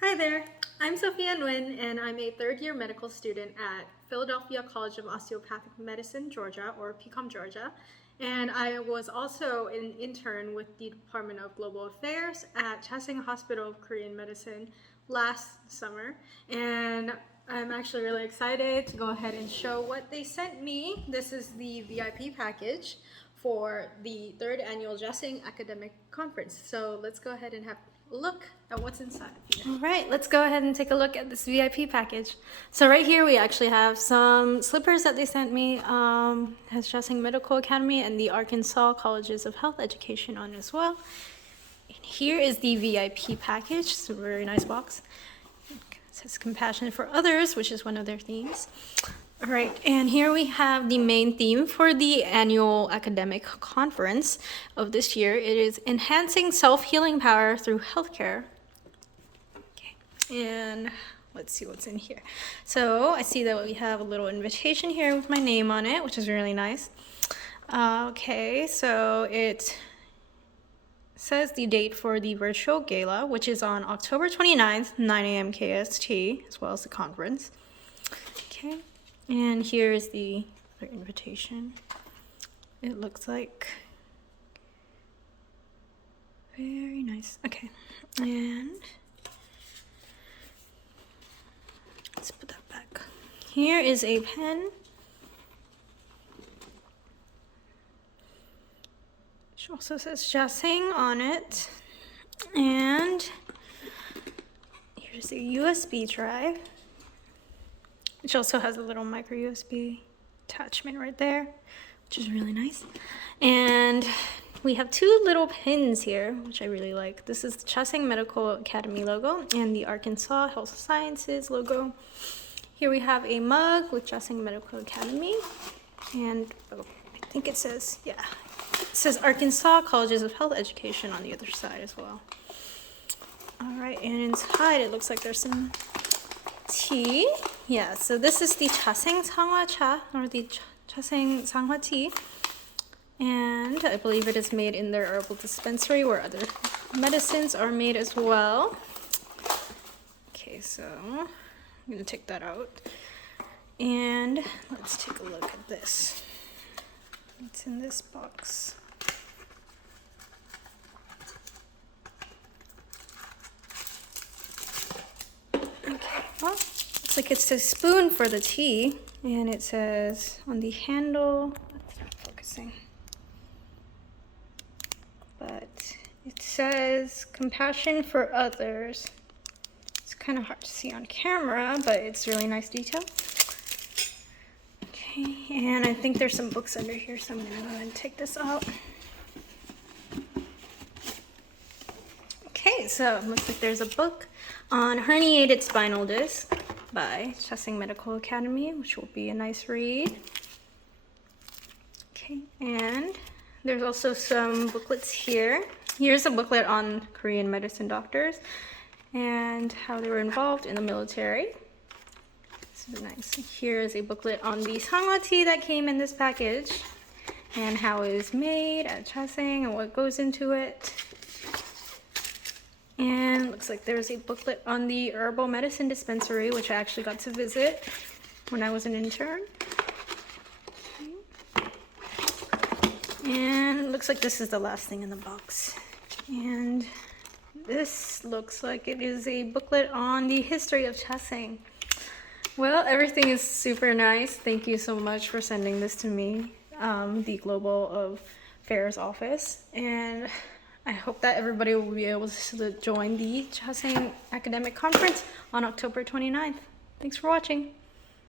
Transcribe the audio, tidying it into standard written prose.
Hi there, I'm Sophia Nguyen, and I'm a third-year medical student at Philadelphia College of Osteopathic Medicine, Georgia, or PCOM, Georgia. And I was also an intern with the Department of Global Affairs at Jaseng Hospital of Korean Medicine last summer. And I'm actually really excited to go ahead and show what they sent me. This is the VIP package for the third annual Jaseng Academic Conference. So let's go ahead and have a look at what's inside of here. All right, let's go ahead and take a look at this VIP package. So right here we actually have some slippers that they sent me. Has Jaseng Medical Academy and the Arkansas Colleges of Health Education on as well. And here is the VIP package. It's a very nice box. It says compassion for others, which is one of their themes. All right, and here we have the main theme for the annual academic conference of this year. It is enhancing self-healing power through healthcare. Okay, and let's see what's in here. So I see that we have a little invitation here with my name on it, which is really nice. Okay, so it says the date for the virtual gala, which is on October 29th, 9 a.m. KST, as well as the conference. Okay. And here is the other invitation. It looks like very nice. Okay, and let's put that back. Here is a pen. Which also says Jaseng on it. And here's a USB drive, which also has a little micro USB attachment right there, which is really nice. And we have two little pins here, which I really like. This is the Jaseng Medical Academy logo and the Arkansas Health Sciences logo. Here we have a mug with Jaseng Medical Academy, and I think it says, it says Arkansas Colleges of Health Education on the other side as well. All right, and inside it looks like there's some tea. Yeah, so this is the Jaseng Sanghwa Cha, or the Jaseng Sanghwa tea. And I believe it is made in their herbal dispensary where other medicines are made as well. Okay, so I'm going to take that out. And let's take a look at this. What's in this box? Okay, well, looks like it's a spoon for the tea, and it says on the handle, that's not focusing, but it says compassion for others. It's kind of hard to see on camera, but it's really nice detail. Okay, and I think there's some books under here, so I'm gonna go ahead and take this out. Okay, so it looks like there's a book on herniated spinal disc by Jaseng Medical Academy, which will be a nice read. Okay, and there's also some booklets here. Here's a booklet on Korean medicine doctors and how they were involved in the military. This is nice. Here's a booklet on the Sanghwa tea that came in this package and how it is made at Jaseng and what goes into it. And looks like there's a booklet on the herbal medicine dispensary, which I actually got to visit when I was an intern. And it looks like this is the last thing in the box. And this looks like it is a booklet on the history of Jaseng. Well, everything is super nice. Thank you so much for sending this to me, the Global Affairs office. And I hope that everybody will be able to join the Jaseng Academic Conference on October 29th. Thanks for watching.